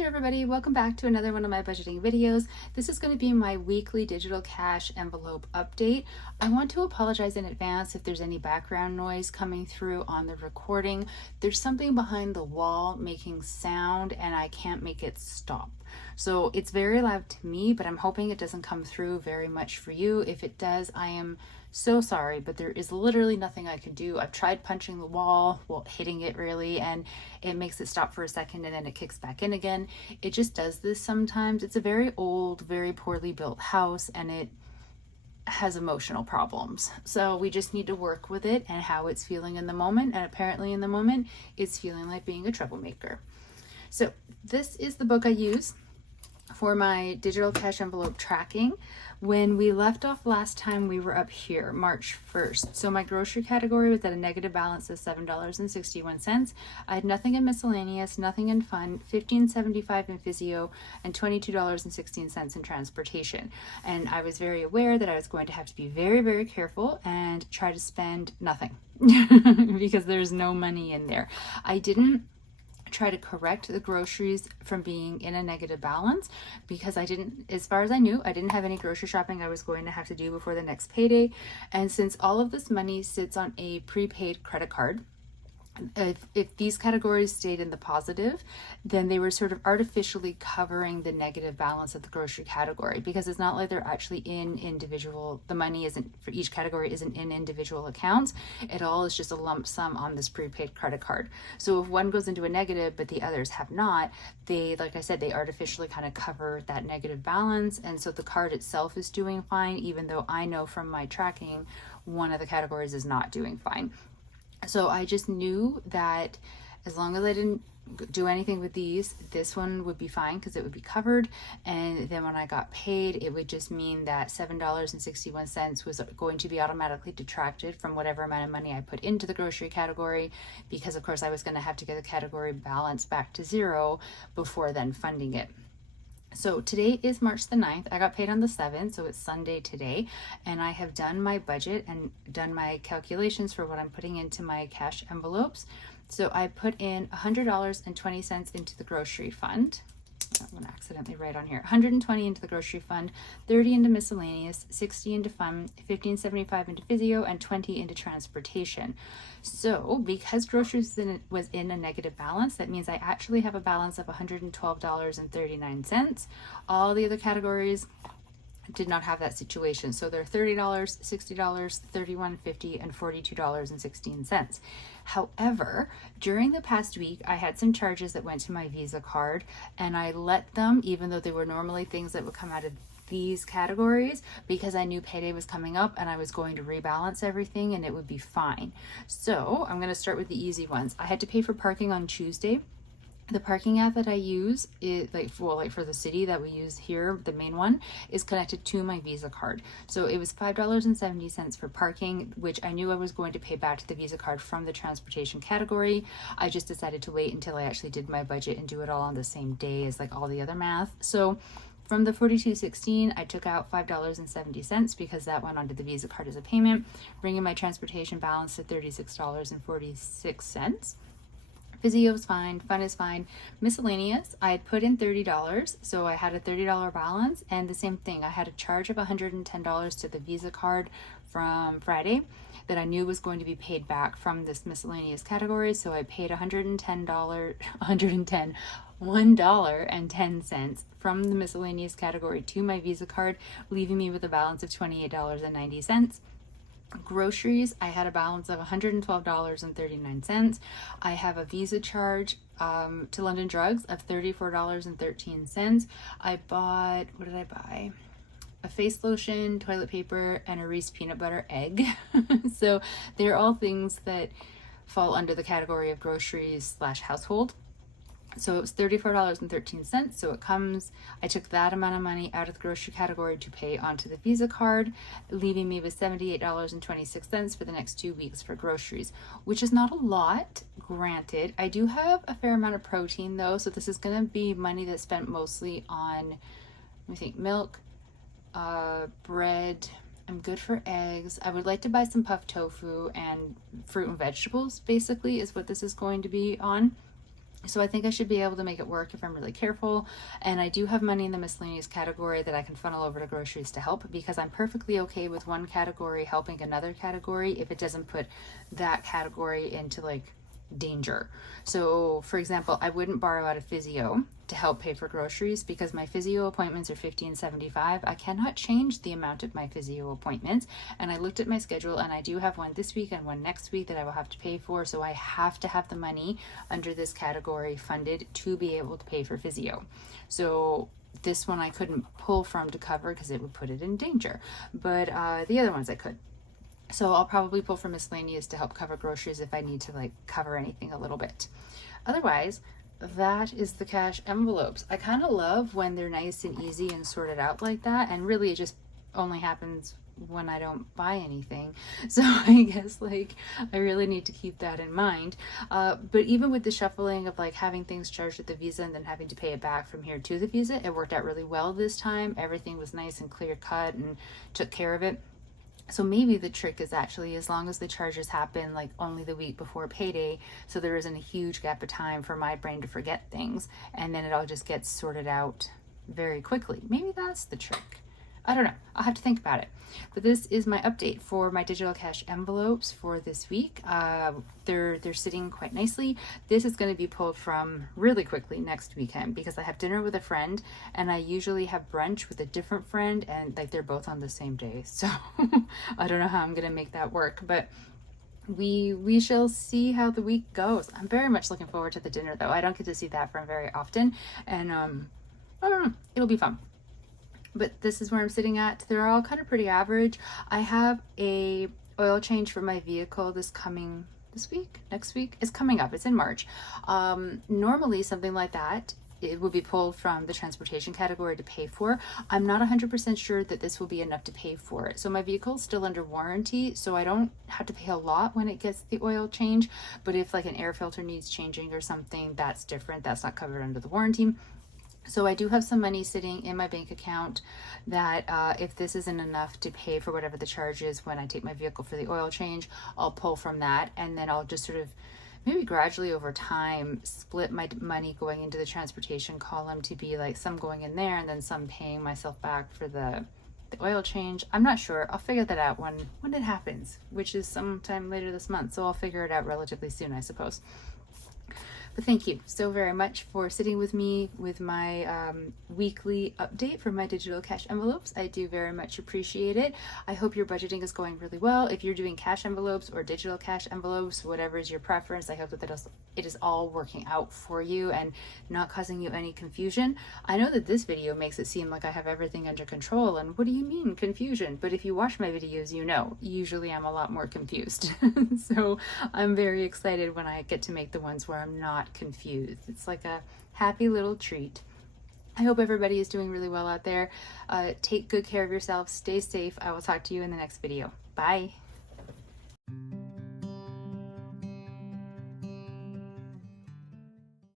there everybody, welcome back to another one of my budgeting videos. This is going to be my weekly digital cash envelope update. I want to apologize in advance if there's any background noise coming through on the recording. There's something behind the wall making sound and I can't make it stop. So it's very loud to me, but I'm hoping it doesn't come through very much for you. If it does, I am so sorry, but there is literally nothing I can do. I've tried punching the wall, well, hitting it really, and it makes it stop for a second and then it kicks back in again. It just does this sometimes. It's a very old, very poorly built house and it has emotional problems. So we just need to work with it and how it's feeling in the moment. And apparently in the moment, it's feeling like being a troublemaker. So this is the book I use for my digital cash envelope tracking. When we left off last time, we were up here, March 1st. So my grocery category was at a negative balance of $7.61. I had nothing in miscellaneous, nothing in fun, $15.75 in physio, and $22.16 in transportation. And I was very aware that I was going to have to be very, very careful and try to spend nothing because there's no money in there. I didn't try to correct the groceries from being in a negative balance because I didn't, as far as I knew, I didn't have any grocery shopping I was going to have to do before the next payday. And since all of this money sits on a prepaid credit card, if these categories stayed in the positive, then they were sort of artificially covering the negative balance of the grocery category, because it's not like they're actually in individual, the money isn't for each category isn't in individual accounts. It all is just a lump sum on this prepaid credit card. So if one goes into a negative but the others have not, they, like I said, they artificially kind of cover that negative balance. And so the card itself is doing fine, even though I know from my tracking one of the categories is not doing fine. So I just knew that as long as I didn't do anything with these, this one would be fine because it would be covered. And then when I got paid, it would just mean that $7.61 was going to be automatically detracted from whatever amount of money I put into the grocery category, because of course I was going to have to get the category balance back to zero before then funding it. So today is March the 9th. I got paid on the 7th, so it's Sunday today, and I have done my budget and done my calculations for what I'm putting into my cash envelopes. So I put in $100.20 into the grocery fund. I'm going to accidentally write on here. 120 into the grocery fund, 30 into miscellaneous, 60 into fun, 15.75 into physio, and 20 into transportation. So because groceries was in a negative balance, that means I actually have a balance of $112.39. All the other categories did not have that situation. So they're $30, $60, $31.50, and $42.16. However, during the past week, I had some charges that went to my Visa card, and I let them, even though they were normally things that would come out of these categories, because I knew payday was coming up and I was going to rebalance everything and it would be fine. So I'm going to start with the easy ones. I had to pay for parking on Tuesday. The parking app that I use is for the city that we use here, the main one, is connected to my Visa card. So it was $5.70 for parking, which I knew I was going to pay back to the Visa card from the transportation category. I just decided to wait until I actually did my budget and do it all on the same day as like all the other math. So from the $42.16, I took out $5.70 because that went onto the Visa card as a payment, bringing my transportation balance to $36.46. Physio is fine, fun is fine. Miscellaneous, I had put in $30, so I had a $30 balance, and the same thing, I had a charge of $110 to the Visa card from Friday that I knew was going to be paid back from this miscellaneous category, so I paid $1.10 from the miscellaneous category to my Visa card, leaving me with a balance of $28.90. Groceries, I had a balance of $112.39. I have a Visa charge to London Drugs of $34.13. I bought, what did I buy? A face lotion, toilet paper, and a Reese peanut butter egg. So they're all things that fall under the category of groceries / household. So it was $34.13. So it comes, I took that amount of money out of the grocery category to pay onto the Visa card, leaving me with $78.26 for the next 2 weeks for groceries, which is not a lot, granted. I do have a fair amount of protein though, so this is going to be money that's spent mostly on, let me think, milk, bread. I'm good for eggs. I would like to buy some puffed tofu, and fruit and vegetables basically is what this is going to be on. So I think I should be able to make it work if I'm really careful. And I do have money in the miscellaneous category that I can funnel over to groceries to help, because I'm perfectly okay with one category helping another category if it doesn't put that category into like danger. So for example, I wouldn't borrow out of physio to help pay for groceries because my physio appointments are $15.75. I cannot change the amount of my physio appointments, and I looked at my schedule and I do have one this week and one next week that I will have to pay for, so I have to have the money under this category funded to be able to pay for physio. So this one I couldn't pull from to cover because it would put it in danger, but the other ones I could. So I'll probably pull from miscellaneous to help cover groceries if I need to like cover anything a little bit. Otherwise, that is the cash envelopes. I kind of love when they're nice and easy and sorted out like that, and really it just only happens when I don't buy anything. So I guess like I really need to keep that in mind. But even with the shuffling of like having things charged at the Visa and then having to pay it back from here to the Visa, it worked out really well this time. Everything was nice and clear cut and took care of it. So maybe the trick is actually, as long as the charges happen like only the week before payday, so there isn't a huge gap of time for my brain to forget things, and then it all just gets sorted out very quickly. Maybe that's the trick. I don't know. I'll have to think about it. But this is my update for my digital cash envelopes for this week. They're sitting quite nicely. This is going to be pulled from really quickly next weekend because I have dinner with a friend, and I usually have brunch with a different friend, and like they're both on the same day. So I don't know how I'm going to make that work, but we shall see how the week goes. I'm very much looking forward to the dinner though. I don't get to see that from very often, and I don't know, it'll be fun. But this is where I'm sitting at. They're all kind of pretty average. I have a oil change for my vehicle this week, next week. It's coming up. It's in March. Normally something like that, it would be pulled from the transportation category to pay for. I'm not 100% sure that this will be enough to pay for it. So my vehicle is still under warranty, so I don't have to pay a lot when it gets the oil change. But if like an air filter needs changing or something, that's different. That's not covered under the warranty. So I do have some money sitting in my bank account that if this isn't enough to pay for whatever the charge is when I take my vehicle for the oil change, I'll pull from that, and then I'll just sort of maybe gradually over time split my money going into the transportation column to be like some going in there and then some paying myself back for the oil change. I'm not sure. I'll figure that out when it happens, which is sometime later this month. So I'll figure it out relatively soon, I suppose. But thank you so very much for sitting with me with my weekly update for my digital cash envelopes. I do very much appreciate it. I hope your budgeting is going really well. If you're doing cash envelopes or digital cash envelopes, whatever is your preference, I hope that it is all working out for you and not causing you any confusion. I know that this video makes it seem like I have everything under control, and what do you mean confusion? But if you watch my videos, you know, usually I'm a lot more confused. So I'm very excited when I get to make the ones where I'm not confused. It's like a happy little treat. I hope everybody is doing really well out there. Take good care of yourself. Stay safe. I will talk to you in the next video. Bye.